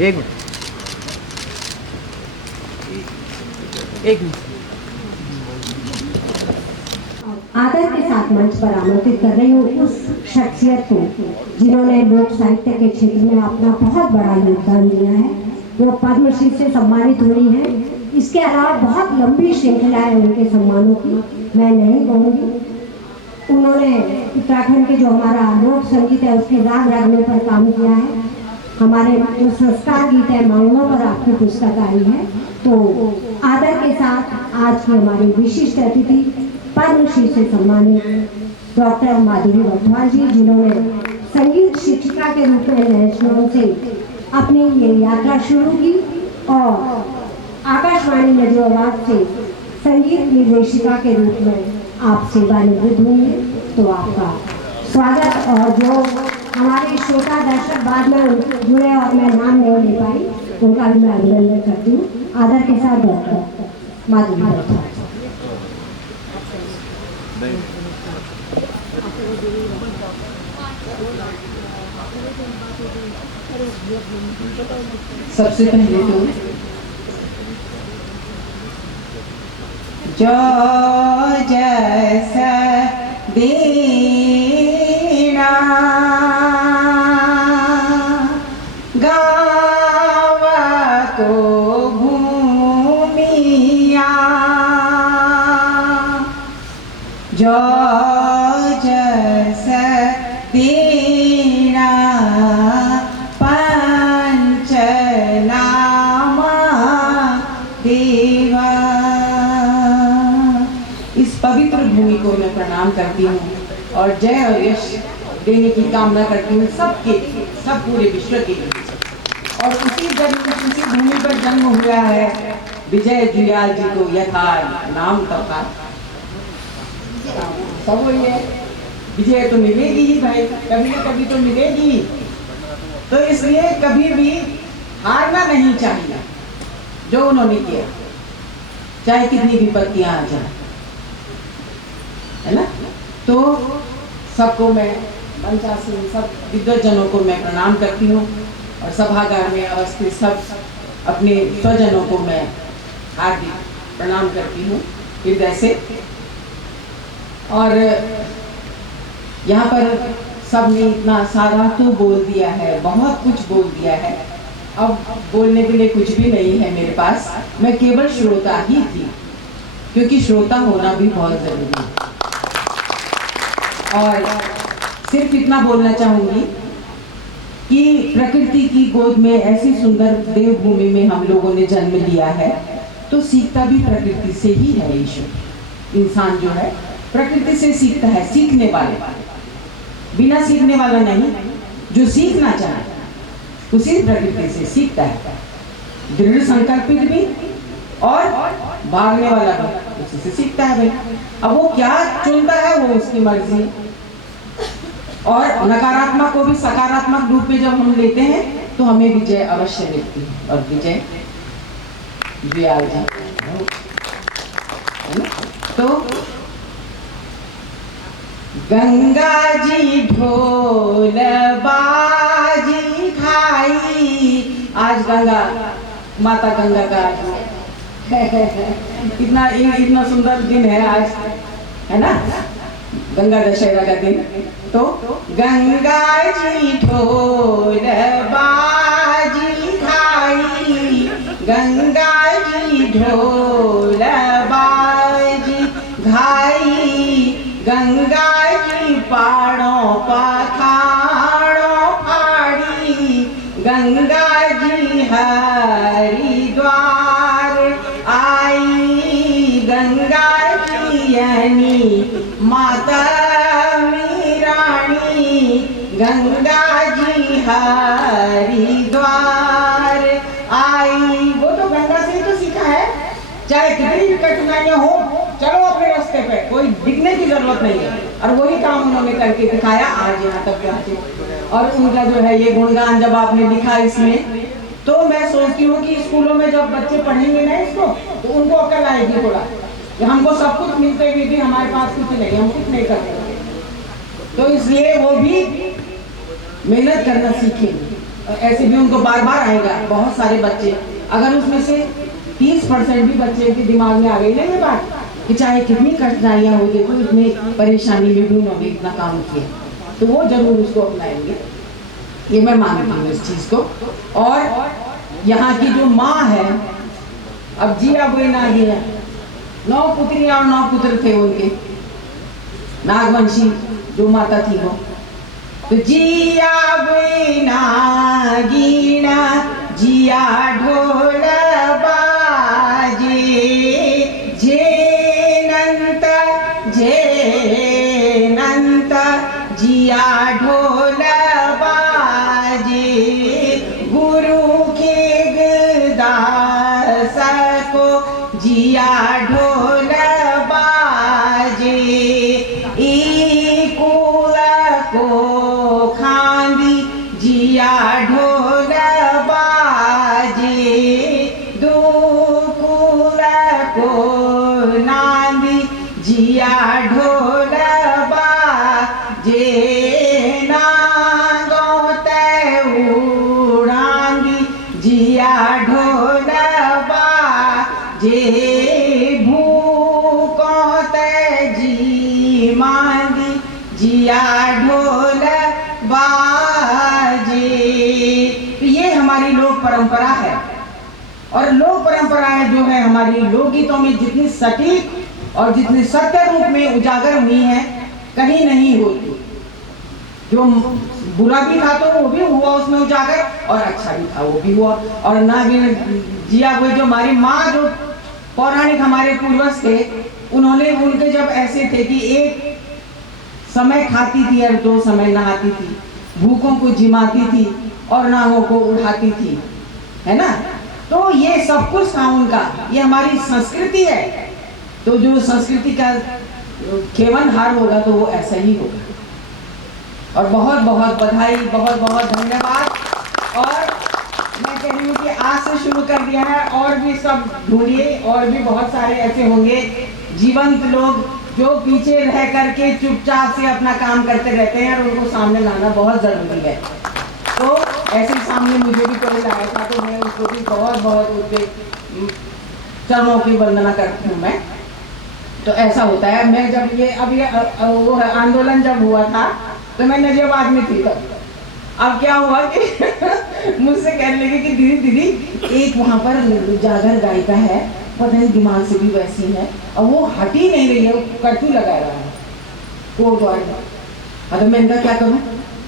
एक मिनट, एक मिनट। आदर के साथ मंच पर आमंत्रित कर रही हूँ उस शख्सियत को जिन्होंने लोक साहित्य के क्षेत्र में अपना बहुत बड़ा योगदान दिया है। वो पद्मश्री से सम्मानित हुई हैं। इसके अलावा बहुत लंबी श्रृंखला है उनके सम्मानों की, मैं नहीं कहूँगी। उन्होंने उत्तराखंड के जो हमारा लोक संगीत है उसके राग रागने पर काम किया है। हमारे जो संस्कार गीत है मांगलों पर आपकी पुस्तक आई है। तो आदर के साथ आज की हमारी विशिष्ट अतिथि पद्मश्री से सम्मानित डॉक्टर माधुरी वटवाल जी, जिन्होंने संगीत शिक्षिका के रूप में नेशनल से अपनी ये यात्रा शुरू की और आकाशवाणी नजरुआबाद से संगीत निर्देशिका के रूप में आप सेवानिवृत्त हुए। तो आपका स्वागत, और जो हमारे श्रोता दर्शक बाद में जुड़े और मैं नाम नहीं ले पाई उनका भी मैं अभिनंदन करती हूँ। आदर के साथ डॉक्टर माधुरी वटवाल। सबसे पहले तो जो जैसा देना गावा को भूमिया, जो जैसा देना पंचनामा देवा। इस पवित्र भूमि को मैं प्रणाम करती हूँ और जय और यश देने की कामना करती हूँ सबके लिए, सब पूरे विश्व के लिए। और उसी भूमि पर जन्म हुआ है विजय जुयाल जी को यथा नाम तथा सब वही है। विजय तो मिलेगी ही भाई, कभी न कभी तो मिलेगी। तो इसलिए कभी भी हारना नहीं चाहिए जो उन्होंने किया, चाहे कितनी विपत्तियां आ जाए, है ना। तो सबको मैं मंचासीन सब विद्वजनों को मैं प्रणाम करती हूँ और सभागार में अवस्थित सब अपने स्वजनों को मैं हार्दिक प्रणाम करती हूँ हृदय से। और यहाँ पर सबने इतना सारा तो बोल दिया है, बहुत कुछ बोल दिया है। अब बोलने के लिए कुछ भी नहीं है मेरे पास, मैं केवल श्रोता ही थी, क्योंकि श्रोता होना भी बहुत जरूरी है। और सिर्फ इतना बोलना चाहूंगी कि प्रकृति की गोद में ऐसी सुंदर देवभूमि में हम लोगों ने जन्म लिया है, तो सीखता भी प्रकृति से ही है। ईश्वर इंसान जो है प्रकृति से सीखता है, सीखने वाले, बिना सीखने वाला नहीं। जो सीखना चाहता है उसी प्रकृति से सीखता है, दृढ़ संकल्पित भी और भागने वाला भी उसी से सीखता है भाई। अब वो क्या चुनता है वो उसकी मर्जी। और नकारात्मक को भी सकारात्मक रूप में जब हम लेते हैं तो हमें विजय अवश्य मिलती है। और विजय जुयाल जी, तो गंगा जी ढोल बाजी खाई। आज गंगा माता गंगा का इतना सुंदर दिन है आज, है ना, गंगा दशहरा का दिन। तो गंगा जी ढोल बाजी खाई, गंगा जी ढोल बाजी खाई, गंगा जी पाड़ों पखाड़ों फाड़ी, गंगा जी हरिद्वार आई, गंगा जी यानी माता रानी, गंगा जी हरिद्वार आई। वो तो गंगा से ही तो सीखा है, चाहे कितनी भी कठिनाइयां हो, चलो अपने रास्ते पे, कोई दिखने की जरूरत नहीं है। और वही काम उन्होंने करके दिखाया, आज यहाँ तक पहुंचे। और उनका जो है ये गुणगान जब आपने लिखा इसमें, तो मैं सोचती हूँ कि स्कूलों में जब बच्चे पढ़ेंगे ना इसको, तो उनको अकल आएगी थोड़ा कि हमको सब कुछ मिलते हुए भी हमारे पास कुछ नहीं, हम कुछ नहीं कर सकते। तो इसलिए वो भी मेहनत करना सीखेंगे। और ऐसे भी उनको बार बार आएगा। बहुत सारे बच्चे, अगर उसमें से 30% भी बच्चे के दिमाग में आ गई ना ये बात कि चाहे कितनी कठिनाइयाँ हो, देखो इतनी परेशानी में भी उन्होंने इतना काम किया, तो वो जरूर उसको अपनाएंगे। ये मैं मानती हूँ इस चीज़ को। और यहाँ की जो माँ है, अब जिया वो ना गया, 9 पुत्रियाँ और 9 पुत्र थे उनके, नागवंशी जो माता थी वो। तो जिया वो नागीना जिया ढोल बाजे, जिया ढोल बाजे, गुरु के गदास को जिया ढोल बाजे, कुल को खांदी जिया ढोल बाजे, दो कुल को नांदी जिया ढोल बाजे, नागोते उड़ांदी जिया ढोल बाजे, भूकोते जी मांदी जिया ढोल बाजे। तो ये हमारी लोक परंपरा है। और लोक परंपराएं जो है हमारी लोकगीतों में जितनी सटीक और जितनी सत्य रूप में उजागर हुई हैं, कहीं नहीं होती। जो बुरा भी था तो वो भी हुआ उसमें उजागर, और अच्छा भी था वो भी हुआ। और नागिन जिया वो जो हमारी माँ, जो पौराणिक हमारे पूर्वज थे, उन्होंने उनके जब ऐसे थे कि एक समय खाती थी और 2 समय नहाती थी, भूखों को जिमाती थी और नागों को उठाती थी, है ना। तो ये सब कुछ था उनका, ये हमारी संस्कृति है। तो जो संस्कृति का खेवनहार होगा तो वो ऐसा ही होगा। और बहुत बहुत बधाई, बहुत बहुत धन्यवाद। और मैं कह रही हूँ कि आज से शुरू कर दिया है, और भी सब ढूंढिए, और भी बहुत सारे ऐसे होंगे जीवंत लोग जो पीछे रह करके चुपचाप से अपना काम करते रहते हैं, और उनको सामने लाना बहुत ज़रूरी है। तो ऐसे सामने मुझे भी कोई लाया था, तो मैं उसको भी बहुत बहुत उसके चरणों की वंदना करती हूँ मैं। तो ऐसा होता है। मैं जब वो आंदोलन जब हुआ था तो मैं नजियाबाद में थी तब। अब क्या हुआ कि मुझसे कहने लगे कि दीदी एक वहाँ पर जागर गायिका है, पता नहीं दिमाग से भी वैसी है, और वो हट ही नहीं रही है, वो कर्फ्यू लगा रहा है कोर्ट। अगर मैं इनका क्या करूँ,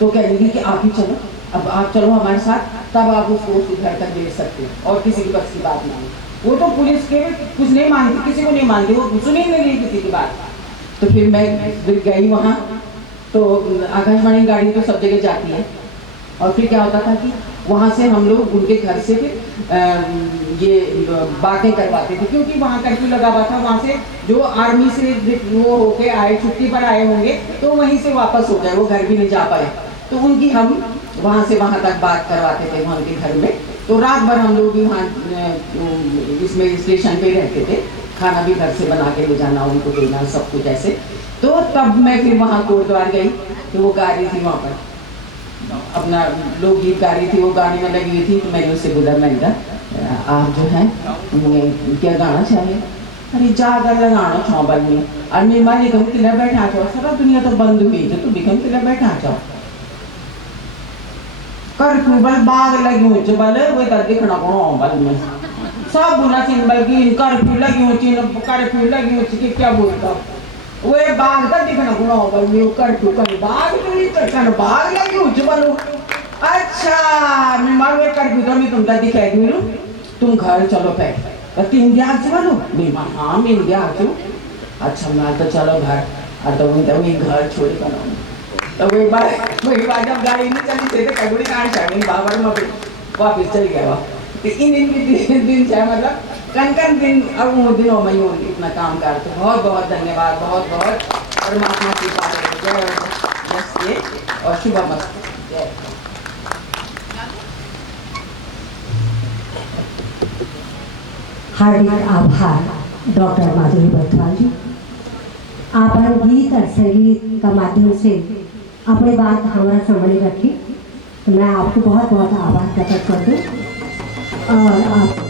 तो कह लगी कि आप ही चलो, अब आप चलो हमारे साथ, तब आप उसको उस घर तक ले सकते हो, और किसी की बस की बात नहीं। वो तो पुलिस के कुछ नहीं मानती, किसी को नहीं मानती, वो सुन ही नहीं रही किसी की बात। तो फिर मैं गई वहाँ, तो आकाशवाणी गाड़ी तो सब जगह जाती है। और फिर क्या होता था कि वहाँ से हम लोग उनके घर से फिर ये बातें करवाते थे, क्योंकि वहाँ कर्फ्यू लगा हुआ था। वहाँ से जो आर्मी से वो होके आए, छुट्टी पर आए होंगे, तो वहीं से वापस हो गए, वो घर भी नहीं जा पाए। तो उनकी हम वहाँ से वहाँ तक बात करवाते थे, वहाँ के घर में। तो रात भर हम लोग भी वहाँ इसमें स्टेशन पे रहते थे, खाना भी घर से बना के ले जाना, उनको देना, सब कुछ ऐसे। तो तब मैं फिर वहाँ कोटद्वार गई, तो वो गा रही थी वहाँ पर, अपना लोकगीत गा रही थी, वो गाने में लगी हुई थी। तो मैंने उससे बोला, मैंने कहा आप जो है क्या गाना चाहिए? अरे जागर लगाना छौबल में, और मेरी माँ ने कहूँ तिला बैठा जाओ, सारा दुनिया तो बंद हुई, तो तू भी कहूँ तिला बैठा जाओ। कर्फ्यू बल बाग लगी ऊँचे बल वो तर दिखना को बल में सब बुना सिंबल की कर्फ्यू लगी ऊँची, कर्फ्यू लगी ऊँची की क्या बोलता वो बाग तक दिखना को बल में कर्फ्यू कर बाग नहीं कर बाग लगी ऊँचे बल। अच्छा मैं मार वे कर्फ्यू तो मैं तुमका दिखाई दूँ, तुम घर चलो बैठ, तीन दिया से बोलो मैं हाँ मैं दिया क्यों? अच्छा मैं तो चलो घर, और तो वही घर छोड़ बनाऊँ। तो वही बात जब गाड़ी नहीं चली थे तो कबूड़ी कहाँ चाहिए बाबर में वापिस चल गया। तो इन दिन चाहे मतलब कन दिन, अब वो दिनों में यूँ इतना काम करते। बहुत बहुत धन्यवाद, बहुत बहुत परमात्मा की बात जय और शुभ मस्त जय। हार्दिक आभार डॉक्टर माधुरी बर्थवाल जी। आप गीत और संगीत का माध्यम से अपनी बात हमारा सामने रखी। मैं आपको बहुत बहुत आभार प्रकट कर दूँ और आप